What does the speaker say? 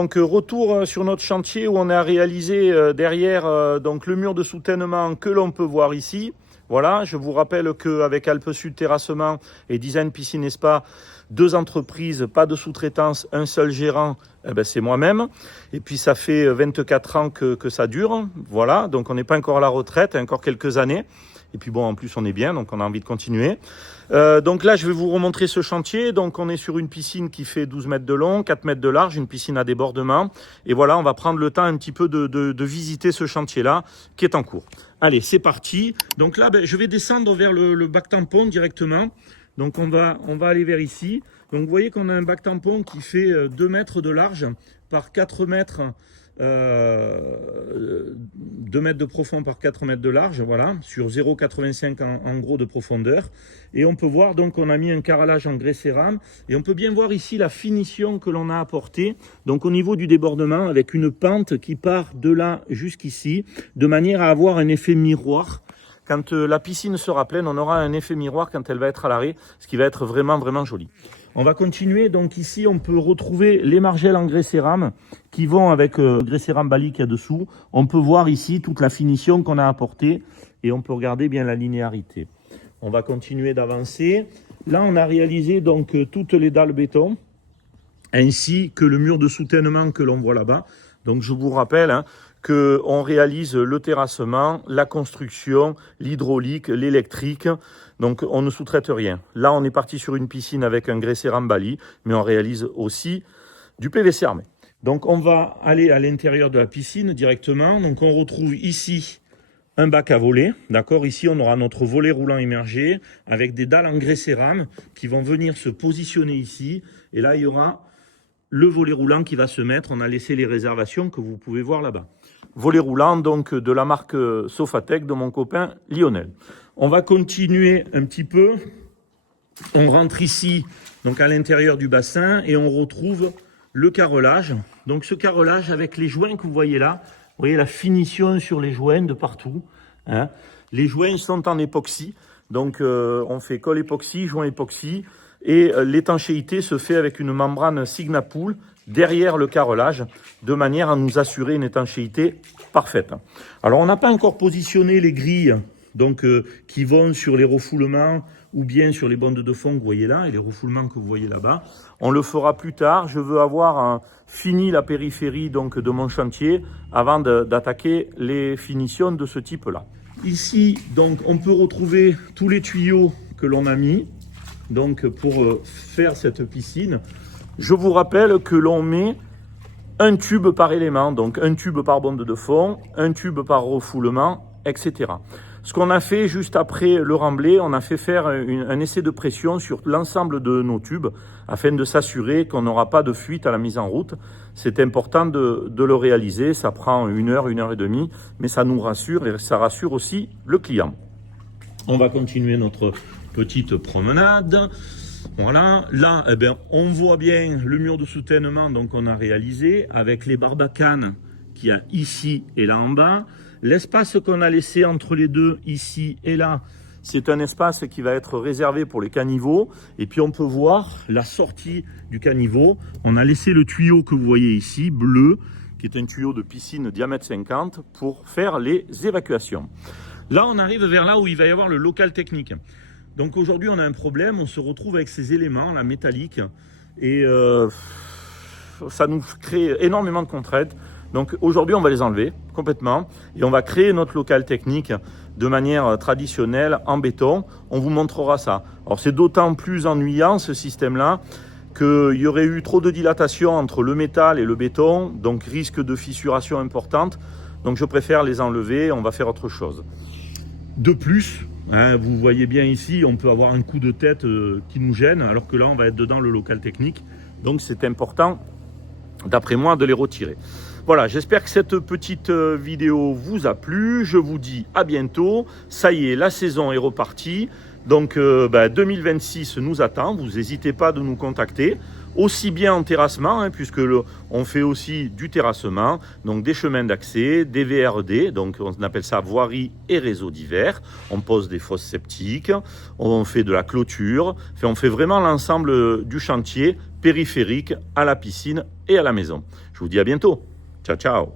Donc retour sur notre chantier où on a réalisé derrière donc le mur de soutènement que l'on peut voir ici. Voilà, je vous rappelle qu'avec Alpes Sud Terrassement et Design Piscine et Spa, 2 entreprises, pas de sous-traitance, un seul gérant, c'est moi-même. Et puis ça fait 24 ans que ça dure. Voilà, donc on n'est pas encore à la retraite, encore quelques années. Et puis bon, en plus on est bien, donc on a envie de continuer. Donc là, je vais vous remontrer ce chantier. Donc on est sur une piscine qui fait 12 mètres de long, 4 mètres de large, une piscine à débordement. Et voilà, on va prendre le temps un petit peu de visiter ce chantier-là qui est en cours. Allez, c'est parti. Donc là, je vais descendre vers le bac tampon directement. Donc on va aller vers ici. Donc vous voyez qu'on a un bac tampon qui fait 2 mètres de large par 4 mètres. 2 mètres de profond par 4 mètres de large, voilà, sur 0,85 en gros de profondeur. Et on peut voir donc qu'on a mis un carrelage en grès cérame et on peut bien voir ici la finition que l'on a apportée, donc au niveau du débordement avec une pente qui part de là jusqu'ici, de manière à avoir un effet miroir. Quand la piscine sera pleine, on aura un effet miroir quand elle va être à l'arrêt, ce qui va être vraiment, vraiment joli. On va continuer, donc ici on peut retrouver les margelles en grès cérame qui vont avec le grès cérame Bali qu'il y a dessous. On peut voir ici toute la finition qu'on a apportée et on peut regarder bien la linéarité. On va continuer d'avancer. Là on a réalisé donc toutes les dalles béton ainsi que le mur de soutènement que l'on voit là-bas. Donc je vous rappelle qu'on réalise le terrassement, la construction, l'hydraulique, l'électrique. Donc on ne sous-traite rien. Là on est parti sur une piscine avec un grès cérame Bali, mais on réalise aussi du PVC armé. Donc on va aller à l'intérieur de la piscine directement. Donc on retrouve ici un bac à voler. D'accord, ici on aura notre volet roulant immergé avec des dalles en grès cérame qui vont venir se positionner ici. Et là il y aura le volet roulant qui va se mettre. On a laissé les réservations que vous pouvez voir là-bas. Volet roulant donc de la marque Sofatec de mon copain Lionel. On va continuer un petit peu. On rentre ici donc à l'intérieur du bassin et on retrouve le carrelage. Donc ce carrelage avec les joints que vous voyez là. Vous voyez la finition sur les joints de partout. Les joints sont en époxy. Donc on fait colle époxy, joint époxy. Et l'étanchéité se fait avec une membrane Signapool derrière le carrelage, de manière à nous assurer une étanchéité parfaite. Alors on n'a pas encore positionné les grilles donc, qui vont sur les refoulements ou bien sur les bandes de fond que vous voyez là et les refoulements que vous voyez là-bas. On le fera plus tard. Je veux avoir fini la périphérie donc, de mon chantier avant d'attaquer les finitions de ce type-là. Ici, donc, on peut retrouver tous les tuyaux que l'on a mis. Donc pour faire cette piscine, je vous rappelle que l'on met un tube par élément, donc un tube par bande de fond, un tube par refoulement, etc. Ce qu'on a fait juste après le remblai, on a fait faire un essai de pression sur l'ensemble de nos tubes afin de s'assurer qu'on n'aura pas de fuite à la mise en route. C'est important de le réaliser, ça prend 1 heure, 1 heure et demie, mais ça nous rassure et ça rassure aussi le client. On va continuer notre petite promenade. Voilà, là, on voit bien le mur de soutènement qu'on a réalisé avec les barbacanes qu'il y a ici et là en bas. L'espace qu'on a laissé entre les deux, ici et là, c'est un espace qui va être réservé pour les caniveaux. Et puis on peut voir la sortie du caniveau. On a laissé le tuyau que vous voyez ici, bleu, qui est un tuyau de piscine diamètre 50 pour faire les évacuations. Là, on arrive vers là où il va y avoir le local technique. Donc aujourd'hui, on a un problème, on se retrouve avec ces éléments, la métallique, et ça nous crée énormément de contraintes. Donc aujourd'hui, on va les enlever complètement et on va créer notre local technique de manière traditionnelle en béton. On vous montrera ça. Alors c'est d'autant plus ennuyant ce système-là qu'il y aurait eu trop de dilatation entre le métal et le béton, donc risque de fissuration importante. Donc je préfère les enlever, on va faire autre chose. De plus, vous voyez bien ici, on peut avoir un coup de tête qui nous gêne, alors que là, on va être dedans le local technique. Donc, c'est important, d'après moi, de les retirer. Voilà, j'espère que cette petite vidéo vous a plu. Je vous dis à bientôt. Ça y est, la saison est repartie. Donc, 2026 nous attend. Vous n'hésitez pas de nous contacter. Aussi bien en terrassement, puisque on fait aussi du terrassement, donc des chemins d'accès, des VRD, donc on appelle ça voirie et réseaux divers. On pose des fosses septiques, on fait de la clôture, on fait vraiment l'ensemble du chantier périphérique à la piscine et à la maison. Je Je vous dis à bientôt. Ciao, ciao.